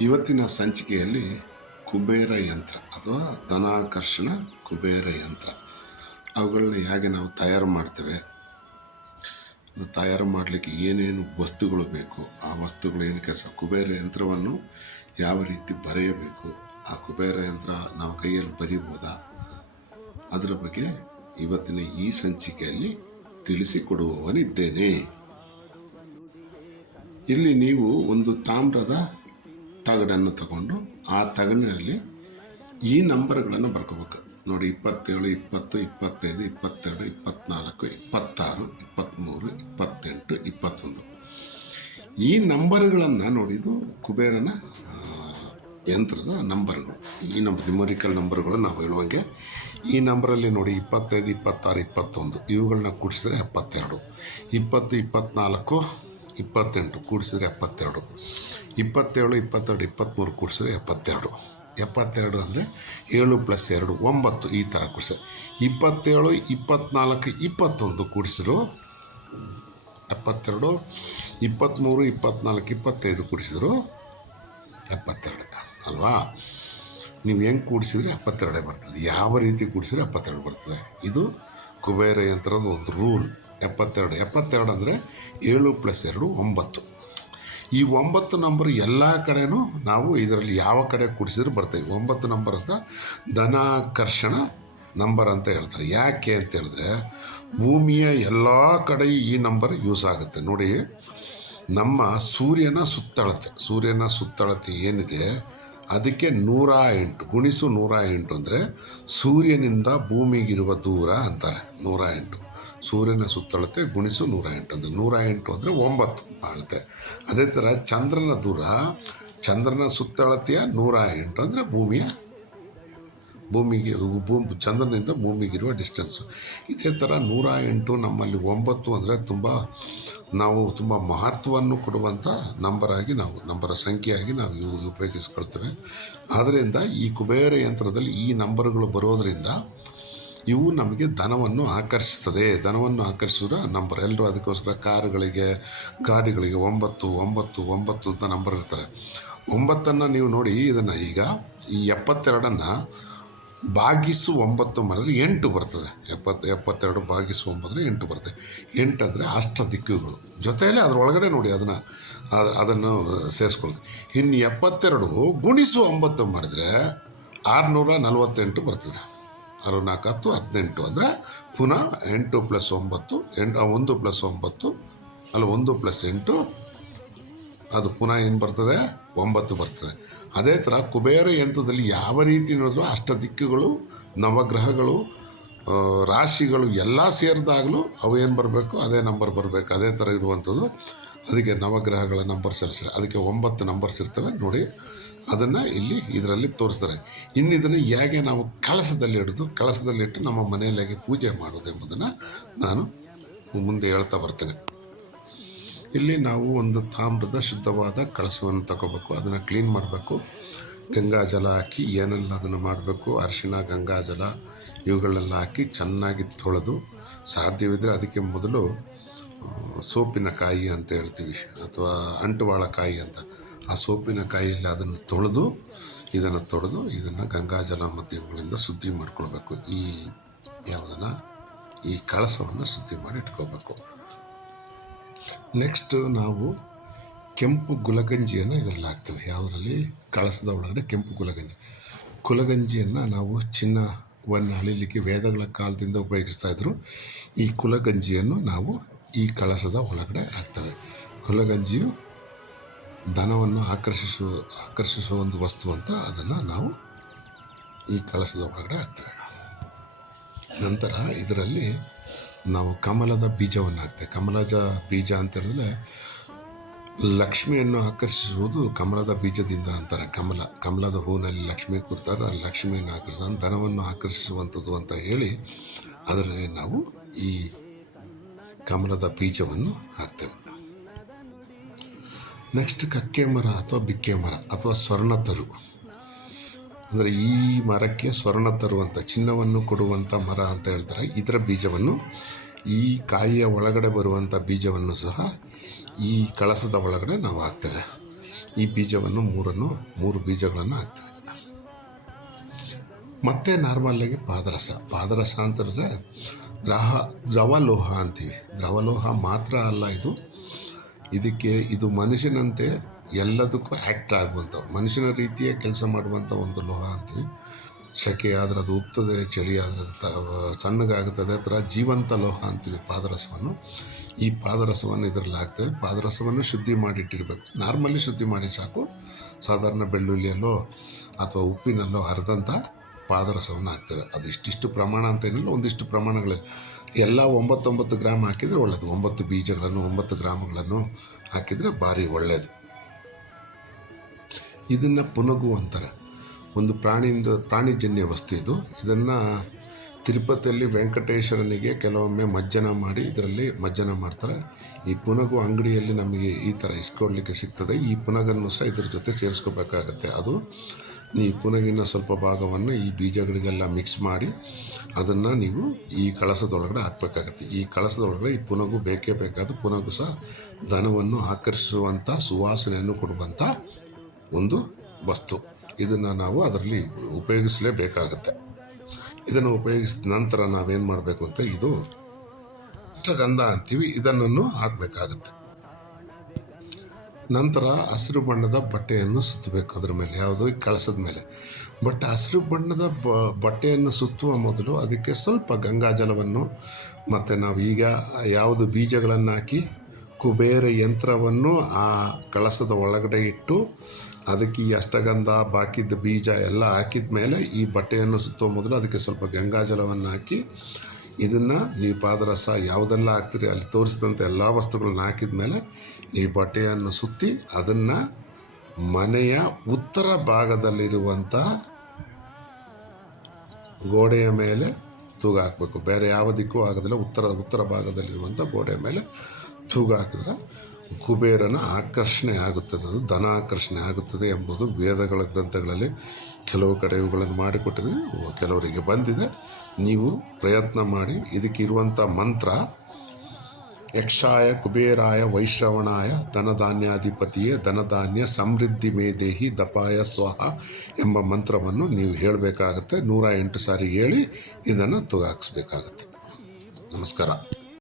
ಇವತ್ತಿನ ಸಂಚಿಕೆಯಲ್ಲಿ ಕುಬೇರ ಯಂತ್ರ ಅಥವಾ ಧನಾಕರ್ಷಣ ಕುಬೇರ ಯಂತ್ರ. ಅವುಗಳನ್ನ ಹೇಗೆ ನಾವು ತಯಾರು ಮಾಡ್ತೇವೆ? ಅದು ತಯಾರು ಮಾಡಲಿಕ್ಕೆ ಏನೇನು ವಸ್ತುಗಳು ಬೇಕು? ಆ ವಸ್ತುಗಳು ಏನು ಕೆಲಸ? ಕುಬೇರ ಯಂತ್ರವನ್ನು ಯಾವ ರೀತಿ ಬರೆಯಬೇಕು? ಆ ಕುಬೇರ ಯಂತ್ರ ನಾವು ಕೈಯಲ್ಲಿ ಬರೀಬೋದಾ? ಅದರ ಬಗ್ಗೆ ಇವತ್ತಿನ ಈ ಸಂಚಿಕೆಯಲ್ಲಿ ತಿಳಿಸಿಕೊಡುವವನಿದ್ದೇನೆ. ಇಲ್ಲಿ ನೀವು ಒಂದು ತಾಮ್ರದ ತಗಡನ್ನು ತಗೊಂಡು ಆ ತಗಡಿನಲ್ಲಿ ಈ ನಂಬರ್ಗಳನ್ನು ಬರ್ಕೋಬೇಕು. ನೋಡಿ, ಇಪ್ಪತ್ತೇಳು, ಇಪ್ಪತ್ತು, ಇಪ್ಪತ್ತೈದು, ಇಪ್ಪತ್ತೆರಡು, ಇಪ್ಪತ್ನಾಲ್ಕು, ಇಪ್ಪತ್ತಾರು ಇಪ್ಪತ್ತ್ಮೂರು ಇಪ್ಪತ್ತೆಂಟು, ಇಪ್ಪತ್ತೊಂದು. ಈ ನಂಬರ್ಗಳನ್ನು ನೋಡಿದ್ದು ಕುಬೇರನ ಯಂತ್ರದ ನಂಬರ್ಗಳು. ಈ ನಂಬರ್ ನ್ಯೂಮರಿಕಲ್ ನಂಬರ್ಗಳು ನಾವು ಹೇಳುವಂಗೆ, ಈ ನಂಬರಲ್ಲಿ ನೋಡಿ, ಇಪ್ಪತ್ತೈದು, ಇಪ್ಪತ್ತಾರು, ಇಪ್ಪತ್ತೊಂದು ಇವುಗಳನ್ನ ಕೂಡಿಸಿದ್ರೆ ಎಪ್ಪತ್ತೆರಡು. ಇಪ್ಪತ್ತು ಇಪ್ಪತ್ತ್ನಾಲ್ಕು ಇಪ್ಪತ್ತೆಂಟು, ಕೂಡಿಸಿದ್ರೆ ಎಪ್ಪತ್ತೆರಡು. ಇಪ್ಪತ್ತೇಳು, ಇಪ್ಪತ್ತೆರಡು, ಇಪ್ಪತ್ತ್ಮೂರು, ಕೂಡಿಸಿದ್ರೆ ಎಪ್ಪತ್ತೆರಡು. ಎಪ್ಪತ್ತೆರಡು ಅಂದರೆ ಏಳು ಪ್ಲಸ್ ಎರಡು, ಒಂಬತ್ತು, ಈ ಥರ ಕೂಡಿಸಿ. ಇಪ್ಪತ್ತೇಳು ಇಪ್ಪತ್ತ್ನಾಲ್ಕು ಇಪ್ಪತ್ತೊಂದು ಕೂಡಿಸಿದ್ರು ಎಪ್ಪತ್ತೆರಡು. ಇಪ್ಪತ್ತ್ಮೂರು, ಇಪ್ಪತ್ತ್ನಾಲ್ಕು, ಇಪ್ಪತ್ತೈದು ಕೂಡಿಸಿದ್ರು ಎಪ್ಪತ್ತೆರಡು, ಅಲ್ವಾ? ನೀವು ಹೆಂಗೆ ಕೂಡಿಸಿದ್ರೆ ಎಪ್ಪತ್ತೆರಡೇ ಬರ್ತದೆ. ಯಾವ ರೀತಿ ಕೂಡಿಸಿದ್ರೆ ಎಪ್ಪತ್ತೆರಡು ಬರ್ತದೆ. ಇದು ಕುಬೇರ ಯಂತ್ರದ ಒಂದು ರೂಲ್. ಎಪ್ಪತ್ತೆರಡು. ಎಪ್ಪತ್ತೆರಡು ಅಂದರೆ ಏಳು ಪ್ಲಸ್ ಎರಡು, ಒಂಬತ್ತು. ಈ ಒಂಬತ್ತು ನಂಬರ್ ಎಲ್ಲ ಕಡೆನೂ ನಾವು ಇದರಲ್ಲಿ ಯಾವ ಕಡೆ ಕೂಡಿಸಿದ್ರೆ ಬರ್ತೇವೆ. ಒಂಬತ್ತು ನಂಬರ್ ಅಂತ ಧನಾಕರ್ಷಣ ನಂಬರ್ ಅಂತ ಹೇಳ್ತಾರೆ. ಯಾಕೆ ಅಂತ ಹೇಳಿದ್ರೆ ಭೂಮಿಯ ಎಲ್ಲ ಕಡೆ ಈ ನಂಬರ್ ಯೂಸ್ ಆಗುತ್ತೆ. ನೋಡಿ, ನಮ್ಮ ಸೂರ್ಯನ ಸುತ್ತಳತೆ. ಸೂರ್ಯನ ಸುತ್ತಳತೆ ಏನಿದೆ? ಅದಕ್ಕೆ ನೂರ ಎಂಟು, ಗುಣಿಸು ನೂರ ಎಂಟು ಅಂದರೆ ಸೂರ್ಯನಿಂದ ಭೂಮಿಗಿರುವ ದೂರ ಅಂತಾರೆ. ನೂರ ಎಂಟು. ಸೂರ್ಯನ ಸುತ್ತಳತೆ ಗುಣಿಸು ನೂರ ಎಂಟು ಅಂದರೆ ನೂರ ಎಂಟು ಅಂದರೆ ಒಂಬತ್ತು ಅಳತೆ ಅದೇ ಥರ ಚಂದ್ರನ ದೂರ ಚಂದ್ರನ ಸುತ್ತಳತೆಯ ನೂರ ಎಂಟು ಅಂದರೆ ಭೂಮಿಯ ಭೂಮಿಗೆ ಭೂಮಿ ಚಂದ್ರನಿಂದ ಭೂಮಿಗಿರುವ ಡಿಸ್ಟೆನ್ಸು ಇದೇ ಥರ ನೂರ ಎಂಟು ನಮ್ಮಲ್ಲಿ ಒಂಬತ್ತು ಅಂದರೆ ತುಂಬ ನಾವು ತುಂಬ ಮಹತ್ವವನ್ನು ಕೊಡುವಂಥ ನಂಬರಾಗಿ ನಾವು ನಂಬರ ಸಂಖ್ಯೆಯಾಗಿ ನಾವು ಇವು ಉಪಯೋಗಿಸ್ಕೊಳ್ತೇವೆ. ಆದ್ದರಿಂದ ಈ ಕುಬೇರ ಯಂತ್ರದಲ್ಲಿ ಈ ನಂಬರ್ಗಳು ಬರೋದರಿಂದ ಇವು ನಮಗೆ ಧನವನ್ನು ಆಕರ್ಷಿಸ್ತದೆ. ಧನವನ್ನು ಆಕರ್ಷಿಸಿದ್ರೆ ನಂಬರ್. ಎಲ್ಲರೂ ಅದಕ್ಕೋಸ್ಕರ ಕಾರುಗಳಿಗೆ, ಗಾಡಿಗಳಿಗೆ ಒಂಬತ್ತು ಒಂಬತ್ತು ಒಂಬತ್ತು ಅಂತ ನಂಬರ್ ಇರ್ತಾರೆ ಒಂಬತ್ತನ್ನು ನೀವು ನೋಡಿ, ಇದನ್ನು ಈಗ ಈ ಎಪ್ಪತ್ತೆರಡನ್ನು ಭಾಗಿಸು ಒಂಬತ್ತು ಮಾಡಿದ್ರೆ ಎಂಟು ಬರ್ತದೆ. ಎಪ್ಪತ್ತು, ಎಪ್ಪತ್ತೆರಡು ಭಾಗಿಸು ಒಂಬತ್ತರೆ ಎಂಟು ಬರ್ತದೆ. ಎಂಟು ಅಂದರೆ ಅಷ್ಟ ದಿಕ್ಕುಗಳು. ಜೊತೆಯಲ್ಲೇ ಅದರೊಳಗಡೆ ನೋಡಿ ಅದನ್ನು ಅದ್- ಅದನ್ನು ಸೇರಿಸ್ಕೊಳ್ತೀವಿ ಇನ್ನು ಎಪ್ಪತ್ತೆರಡು ಗುಣಿಸು ಒಂಬತ್ತು ಮಾಡಿದರೆ ಆರುನೂರ ನಲವತ್ತೆಂಟು ಬರ್ತದೆ. ಆರು ಹತ್ತು ಹದಿನೆಂಟು ಅಂದರೆ ಪುನಃ ಎಂಟು ಪ್ಲಸ್ ಒಂಬತ್ತು, ಎಂಟು ಒಂದು ಪ್ಲಸ್ ಒಂಬತ್ತು, ಅಲ್ಲ, ಒಂದು ಪ್ಲಸ್ ಎಂಟು, ಅದು ಪುನಃ ಏನು ಬರ್ತದೆ? ಒಂಬತ್ತು ಬರ್ತದೆ. ಅದೇ ಥರ ಕುಬೇರ ಯಂತ್ರದಲ್ಲಿ ಯಾವ ರೀತಿ ನೋಡಿದ್ರು ಅಷ್ಟ ದಿಕ್ಕುಗಳು ನವಗ್ರಹಗಳು ರಾಶಿಗಳು ಎಲ್ಲ ಸೇರಿದಾಗಲೂ ಅವು ಏನು ಬರಬೇಕು? ಅದೇ ನಂಬರ್ ಬರಬೇಕು. ಅದೇ ಥರ ಇರುವಂಥದ್ದು. ಅದಕ್ಕೆ ನವಗ್ರಹಗಳ ನಂಬರ್ಸ್ ಅದಕ್ಕೆ ಒಂಬತ್ತು ನಂಬರ್ಸ್ ಇರ್ತವೆ. ನೋಡಿ ಅದನ್ನು ಇಲ್ಲಿ ಇದರಲ್ಲಿ ತೋರಿಸ್ತಾರೆ. ಇನ್ನು ಇದನ್ನು ಹೇಗೆ ನಾವು ಕಳಸದಲ್ಲಿ ಹಿಡಿದು ಕಳಸದಲ್ಲಿಟ್ಟು ನಮ್ಮ ಮನೆಯಲ್ಲಿ ಪೂಜೆ ಪೂಜೆ ಮಾಡೋದೆಂಬುದನ್ನು ನಾನು ಮುಂದೆ ಹೇಳ್ತಾ ಬರ್ತೇನೆ. ಇಲ್ಲಿ ನಾವು ಒಂದು ತಾಮ್ರದ ಶುದ್ಧವಾದ ಕಳಸವನ್ನು ತಗೋಬೇಕು. ಅದನ್ನು ಕ್ಲೀನ್ ಮಾಡಬೇಕು. ಗಂಗಾ ಜಲ ಹಾಕಿ ಏನೆಲ್ಲ ಅದನ್ನು ಮಾಡಬೇಕು? ಅರಿಶಿನ ಗಂಗಾ ಜಲ ಇವುಗಳೆಲ್ಲ ಹಾಕಿ ಚೆನ್ನಾಗಿ ತೊಳೆದು ಸಾಧ್ಯವಿದ್ದರೆ ಅದಕ್ಕೆ ಮೊದಲು ಸೋಪಿನ ಕಾಯಿ ಅಂತ ಹೇಳ್ತೀವಿ, ಅಥವಾ ಅಂಟುವಾಳ ಕಾಯಿ ಅಂತ. ಆ ಸೋಪಿನ ಕಾಯಿಯಲ್ಲಿ ಅದನ್ನು ತೊಳೆದು, ಇದನ್ನು ತೊಳೆದು, ಇದನ್ನು ಗಂಗಾಜಲ ಮತ್ತು ಇವುಗಳಿಂದ ಶುದ್ಧಿ ಮಾಡ್ಕೊಳ್ಬೇಕು. ಈ ಯಾವುದನ್ನು ಈ ಕಳಸವನ್ನು ಶುದ್ಧಿ ಮಾಡಿ ಇಟ್ಕೋಬೇಕು ನೆಕ್ಸ್ಟ್ ನಾವು ಕೆಂಪು ಗುಲಗಂಜಿಯನ್ನು ಇದರಲ್ಲಿ ಹಾಕ್ತೇವೆ. ಯಾವುದರಲ್ಲಿ? ಕಳಸದ ಒಳಗಡೆ ಕೆಂಪು ಗುಲಗಂಜಿ. ಕುಲಗಂಜಿಯನ್ನು ನಾವು ಚಿನ್ನವನ್ನು ಅಳಿಲಿಕ್ಕೆ ವೇದಗಳ ಕಾಲದಿಂದ ಉಪಯೋಗಿಸ್ತಾ ಇದ್ದರು ಈ ಕುಲಗಂಜಿಯನ್ನು ನಾವು ಈ ಕಳಸದ ಒಳಗಡೆ ಹಾಕ್ತೇವೆ. ಕುಲಗಂಜಿಯು ಧನವನ್ನು ಆಕರ್ಷಿಸುವ ಆಕರ್ಷಿಸುವ ಒಂದು ವಸ್ತು ಅಂತ ಅದನ್ನು ನಾವು ಈ ಕಳಸದ ಒಳಗಡೆ ಹಾಕ್ತೇವೆ. ನಂತರ ಇದರಲ್ಲಿ ನಾವು ಕಮಲದ ಬೀಜವನ್ನು ಹಾಕ್ತೇವೆ. ಕಮಲದ ಬೀಜ ಅಂತ ಹೇಳಿದ್ರೆ ಲಕ್ಷ್ಮಿಯನ್ನು ಆಕರ್ಷಿಸುವುದು ಕಮಲದ ಬೀಜದಿಂದ ಅಂತಾರೆ. ಕಮಲ, ಕಮಲದ ಹೂನಲ್ಲಿ ಲಕ್ಷ್ಮಿ ಕೂರ್ತಾರೆ ಲಕ್ಷ್ಮಿಯನ್ನು ಆಕರ್ಷಿಸ ಧನವನ್ನು ಆಕರ್ಷಿಸುವಂಥದ್ದು ಅಂತ ಹೇಳಿ ಅದರಲ್ಲಿ ನಾವು ಈ ಕಮಲದ ಬೀಜವನ್ನು ಹಾಕ್ತೇವೆ. ನೆಕ್ಸ್ಟ್ ಕಕ್ಕೆ ಮರ ಅಥವಾ ಬಿಕ್ಕೆ ಮರ ಅಥವಾ ಸ್ವರ್ಣತರು ಅಂದರೆ ಈ ಮರಕ್ಕೆ ಸ್ವರ್ಣ ತರುವಂಥ ಚಿನ್ನವನ್ನು ಕೊಡುವಂಥ ಮರ ಅಂತ ಹೇಳ್ತಾರೆ. ಇದರ ಬೀಜವನ್ನು, ಈ ಕಾಯಿಯ ಒಳಗಡೆ ಬರುವಂಥ ಬೀಜವನ್ನು ಸಹ ಈ ಕಳಸದ ಒಳಗಡೆ ನಾವು ಹಾಕ್ತೇವೆ. ಈ ಬೀಜವನ್ನು ಮೂರನ್ನು, ಮೂರು ಬೀಜಗಳನ್ನು ಹಾಕ್ತೇವೆ. ಮತ್ತೆ ನಾರ್ಮಲ್ಲಾಗಿ ಪಾದರಸ. ಪಾದರಸ ಅಂತಂದರೆ ದ್ರಹ ದ್ರವಲೋಹ ಅಂತೀವಿ. ದ್ರವಲೋಹ ಮಾತ್ರ ಅಲ್ಲ ಇದು. ಇದಕ್ಕೆ ಇದು ಮನುಷ್ಯನಂತೆ ಎಲ್ಲದಕ್ಕೂ ಆ್ಯಕ್ಟ್ ಆಗುವಂಥ ಮನುಷ್ಯನ ರೀತಿಯ ಕೆಲಸ ಮಾಡುವಂಥ ಒಂದು ಲೋಹ ಅಂತೀವಿ. ಸೆಕೆ ಆದರೆ ಅದು ಉಪ್ತದೆ ಚಳಿ ಆದರೆ ಅದು ತ- ತಣ್ಣಗಾಗುತ್ತದೆ, ಆ ಜೀವಂತ ಲೋಹ ಅಂತೀವಿ ಪಾದರಸವನ್ನು. ಈ ಪಾದರಸವನ್ನು ಇದರಲ್ಲಿ ಹಾಕ್ತೇವೆ. ಪಾದರಸವನ್ನು ಶುದ್ಧಿ ಮಾಡಿಟ್ಟಿರ್ಬೇಕು. ನಾರ್ಮಲಿ ಶುದ್ಧಿ ಮಾಡಿ ಸಾಕು. ಸಾಧಾರಣ ಬೆಳ್ಳುಳ್ಳಿಯಲ್ಲೋ ಅಥವಾ ಉಪ್ಪಿನಲ್ಲೋ ಅರ್ಧಂತ ಪಾದರಸವನ್ನು ಹಾಕ್ತೇವೆ. ಅದು ಇಷ್ಟಿಷ್ಟು ಪ್ರಮಾಣ ಅಂತ ಏನಿಲ್ಲ, ಒಂದಿಷ್ಟು ಪ್ರಮಾಣಗಳಲ್ಲಿ. ಎಲ್ಲ ಒಂಬತ್ತೊಂಬತ್ತು ಗ್ರಾಮ್ ಹಾಕಿದರೆ ಒಳ್ಳೆಯದು ಒಂಬತ್ತು ಬೀಜಗಳನ್ನು, ಒಂಬತ್ತು ಗ್ರಾಮಗಳನ್ನು ಹಾಕಿದರೆ ಭಾರಿ ಒಳ್ಳೆಯದು ಇದನ್ನು ಪುನಗು ಅಂತಾರೆ. ಒಂದು ಪ್ರಾಣಿಯಿಂದ, ಪ್ರಾಣಿಜನ್ಯ ವಸ್ತು ಇದು. ಇದನ್ನು ತಿರುಪತಿಯಲ್ಲಿ ವೆಂಕಟೇಶ್ವರನಿಗೆ ಕೆಲವೊಮ್ಮೆ ಮಜ್ಜನ ಮಾಡಿ ಇದರಲ್ಲಿ ಮಜ್ಜನ ಮಾಡ್ತಾರೆ. ಈ ಪುನಗು ಅಂಗಡಿಯಲ್ಲಿ ನಮಗೆ ಈ ಥರ ಇಸ್ಕೊಳ್ಲಿಕ್ಕೆ ಸಿಗ್ತದೆ. ಈ ಪುನಗನ್ನು ಸಹ ಇದ್ರ ಜೊತೆ ಸೇರಿಸ್ಕೋಬೇಕಾಗತ್ತೆ. ಅದು ಈ ಪುನಗಿನ ಸ್ವಲ್ಪ ಭಾಗವನ್ನು ಈ ಬೀಜಗಳಿಗೆಲ್ಲ ಮಿಕ್ಸ್ ಮಾಡಿ ಅದನ್ನು ನೀವು ಈ ಕಳಸದೊಳಗಡೆ ಹಾಕಬೇಕಾಗತ್ತೆ. ಈ ಕಳಸದೊಳಗಡೆ ಈ ಪುನಗು ಬೇಕೇ ಬೇಕಾದ ಪುನಗು ಸಹ ದನವನ್ನು ಆಕರ್ಷಿಸುವಂಥ ಸುವಾಸನೆಯನ್ನು ಕೊಡುವಂಥ ಒಂದು ವಸ್ತು. ಇದನ್ನು ನಾವು ಅದರಲ್ಲಿ ಉಪಯೋಗಿಸಲೇಬೇಕಾಗತ್ತೆ. ಇದನ್ನು ಉಪಯೋಗಿಸಿದ ನಂತರ ನಾವೇನು ಮಾಡಬೇಕು ಅಂತ ಇದು ಗಂಧ ಅಂತೀವಿ. ಇದನ್ನು ಹಾಕಬೇಕಾಗತ್ತೆ. ನಂತರ ಹಸಿರು ಬಣ್ಣದ ಬಟ್ಟೆಯನ್ನು ಸುತ್ತಬೇಕು ಅದ್ರ ಮೇಲೆ, ಯಾವುದು ಕಳಸದ ಮೇಲೆ. ಬಟ್ ಹಸಿರು ಬಣ್ಣದ ಬ, ಬಟ್ಟೆಯನ್ನು ಸುತ್ತುವ ಮೊದಲು ಅದಕ್ಕೆ ಸ್ವಲ್ಪ ಗಂಗಾಜಲವನ್ನು ಮತ್ತು ನಾವು ಈಗ ಯಾವುದು ಬೀಜಗಳನ್ನು ಹಾಕಿ ಕುಬೇರ ಯಂತ್ರವನ್ನು ಆ ಕಳಸದ ಒಳಗಡೆ ಇಟ್ಟು ಅದಕ್ಕೆ ಈ ಅಷ್ಟಗಂಧ, ಬಾಕಿದ್ದ ಬೀಜ ಎಲ್ಲ ಹಾಕಿದ ಮೇಲೆ ಈ ಬಟ್ಟೆಯನ್ನು ಸುತ್ತುವ ಮೊದಲು ಅದಕ್ಕೆ ಸ್ವಲ್ಪ ಗಂಗಾಜಲವನ್ನು ಹಾಕಿ ಇದನ್ನು ನೀವು ಪಾದರಸ ಯಾವುದೆಲ್ಲ ಹಾಕ್ತೀರಿ ಅಲ್ಲಿ ತೋರಿಸಿದಂಥ ಎಲ್ಲ ವಸ್ತುಗಳನ್ನ ಹಾಕಿದ ಮೇಲೆ ಈ ಬಟ್ಟೆಯನ್ನು ಸುತ್ತಿ ಅದನ್ನು ಮನೆಯ ಉತ್ತರ ಭಾಗದಲ್ಲಿರುವಂಥ ಗೋಡೆಯ ಮೇಲೆ ತೂಗು ಹಾಕಬೇಕು ಬೇರೆ ಯಾವ ದಿಕ್ಕೂ ಆಗೋದಿಲ್ಲ, ಉತ್ತರ ಉತ್ತರ ಭಾಗದಲ್ಲಿರುವಂಥ ಗೋಡೆಯ ಮೇಲೆ ತೂಗು ಹಾಕಿದ್ರೆ ಕುಬೇರನ ಆಕರ್ಷಣೆ ಆಗುತ್ತದೆ. ಅದು ಧನ ಆಕರ್ಷಣೆ ಆಗುತ್ತದೆ ಎಂಬುದು ವೇದಗಳ ಗ್ರಂಥಗಳಲ್ಲಿ ಕೆಲವು ಕಡೆ ಇವುಗಳನ್ನು ಮಾಡಿಕೊಟ್ಟಿದ್ರೆ ಕೆಲವರಿಗೆ ಬಂದಿದೆ. ನೀವು ಪ್ರಯತ್ನ ಮಾಡಿ. ಇದಕ್ಕಿರುವಂಥ ಮಂತ್ರ, ಯಕ್ಷಾಯ ಕುಬೇರಾಯ ವೈಶ್ರವಣಾಯ ಧನಧಾನ್ಯಾಧಿಪತಿಯೇ ಧನಧಾನ್ಯ ಸಮೃದ್ಧಿ ಮೇ ದೇಹಿ ದಪಾಯ ಸ್ವಹ ಎಂಬ ಮಂತ್ರವನ್ನು ನೀವು ಹೇಳಬೇಕಾಗತ್ತೆ. ನೂರ ಎಂಟು ಸಾರಿ ಹೇಳಿ ಇದನ್ನು ತೂಗಾಕ್ಸ್ಬೇಕಾಗತ್ತೆ. ನಮಸ್ಕಾರ.